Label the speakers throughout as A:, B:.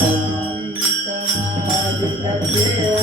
A: Thank you.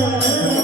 A: Música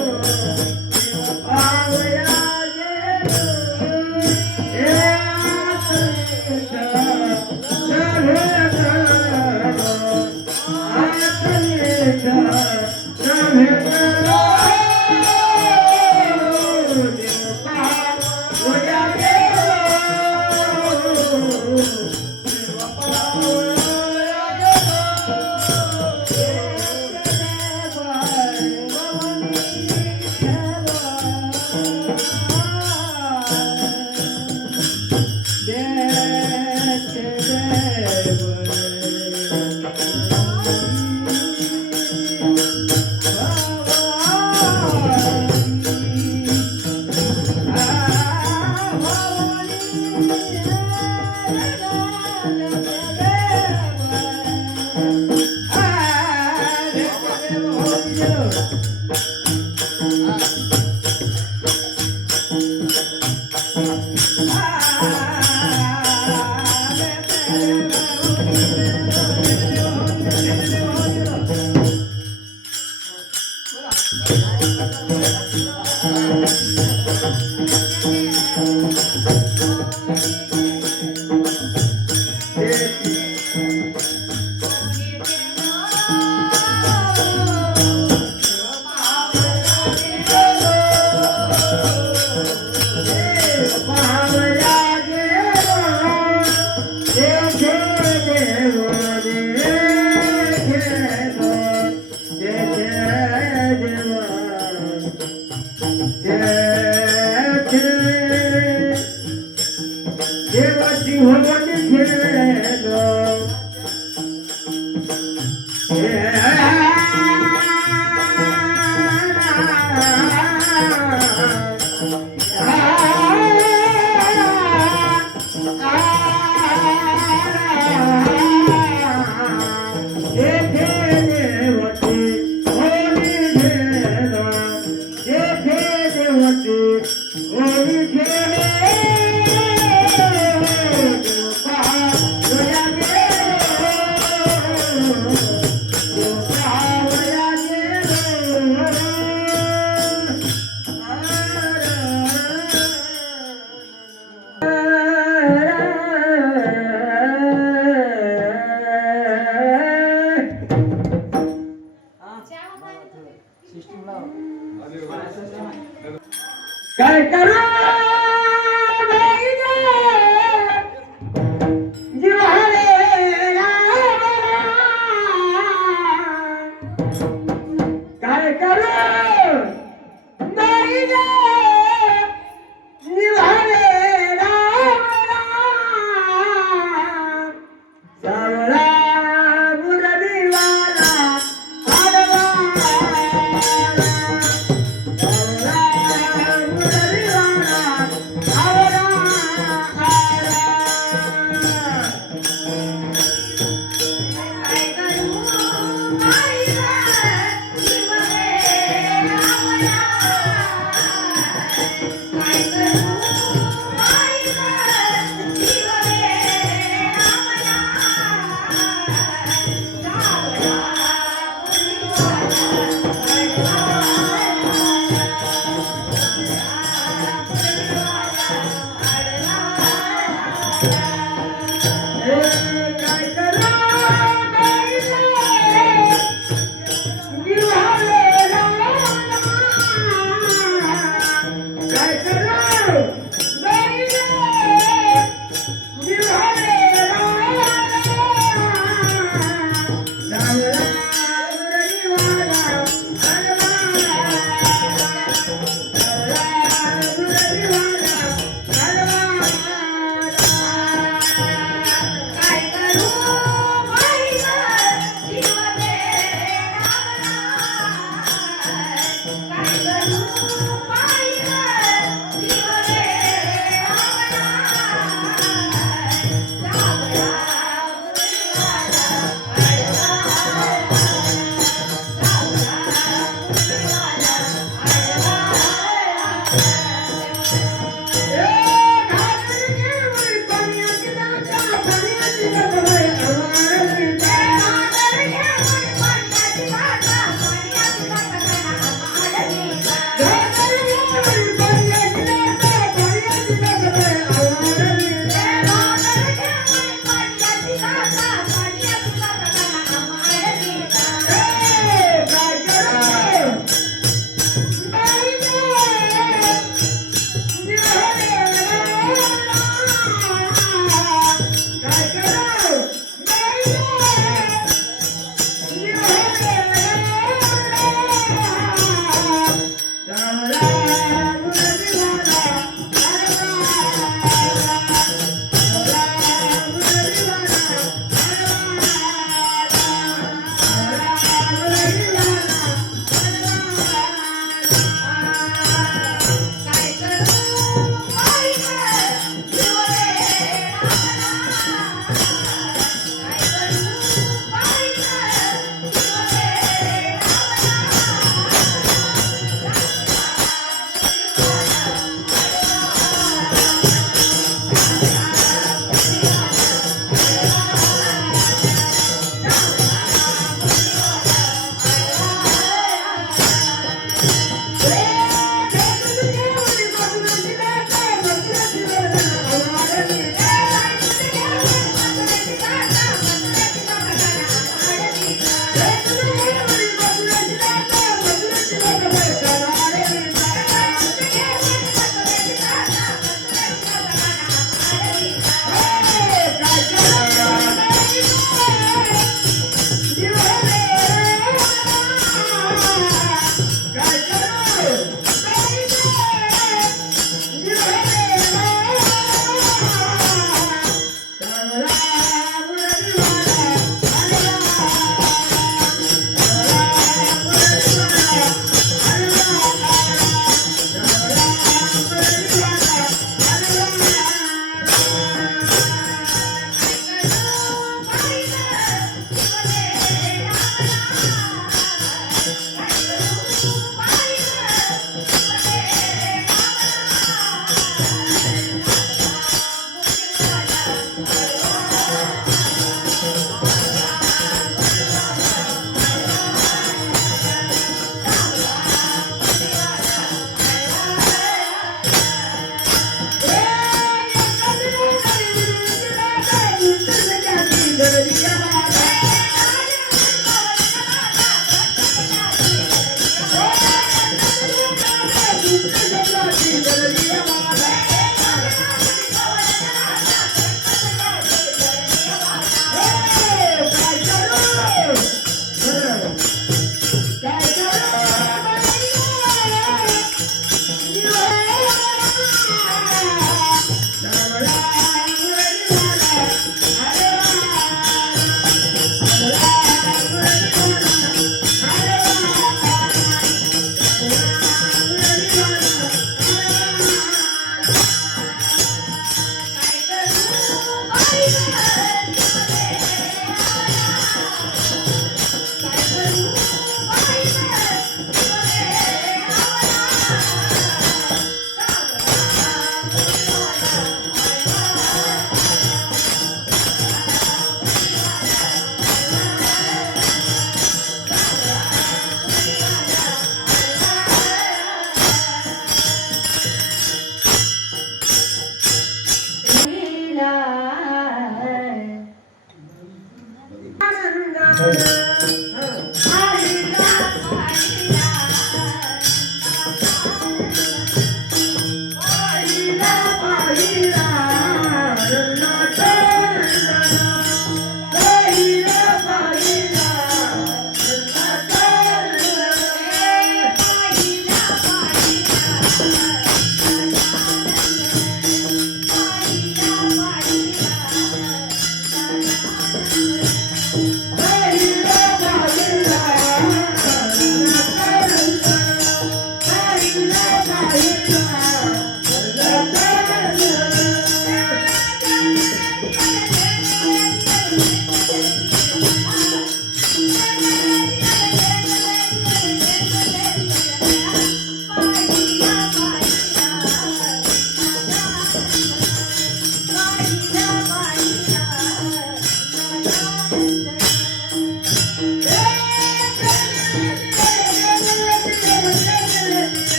A: Praise